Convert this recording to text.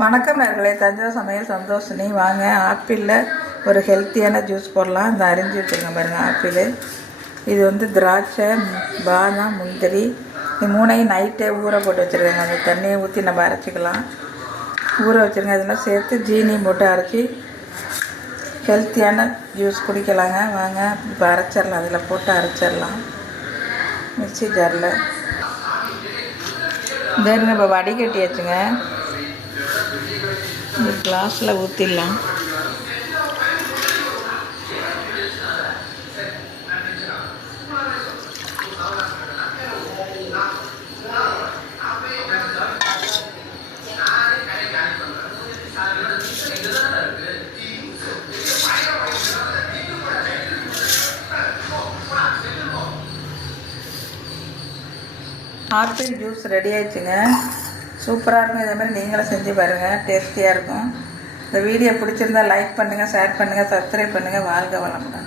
வணக்கம் நேர்களே, தஞ்சாவூர் சமையல் சந்தோஷினி. வாங்க ஆப்பிளில் ஒரு ஹெல்த்தியான ஜூஸ் போடலாம். இந்த அரிஞ்சு வச்சுருங்க பாருங்கள் ஆப்பிள். இது வந்து திராட்சை, பாதாம், முந்திரி, இது மூணையும் நைட்டே ஊற போட்டு வச்சுருக்காங்க. அந்த தண்ணியை ஊற்றி நம்ம அரைச்சிக்கலாம். ஊற வச்சுருங்க. இதெல்லாம் சேர்த்து ஜீனி போட்டு அரைச்சி ஹெல்த்தியான ஜூஸ் குடிக்கலாங்க. வாங்க இப்போ அரைச்சிடலாம். அதில் போட்டு அரைச்சிடலாம் மிக்ஸி ஜாரில். இதேங்க இப்போ வடிகட்டி வச்சுங்க. இந்த கிளாஸில் ஊற்றிடலாம். ஆப்பிள் ஜூஸ் ரெடி ஆயிடுச்சுங்க. சூப்பராக இருக்கும். இதேமாதிரி நீங்களும் செஞ்சு பாருங்கள், டேஸ்டியாக இருக்கும். இந்த வீடியோ பிடிச்சிருந்தால் லைக் பண்ணுங்கள், ஷேர் பண்ணுங்கள், சப்ஸ்கிரைப் பண்ணுங்கள். வாழ்க வளமுடன்.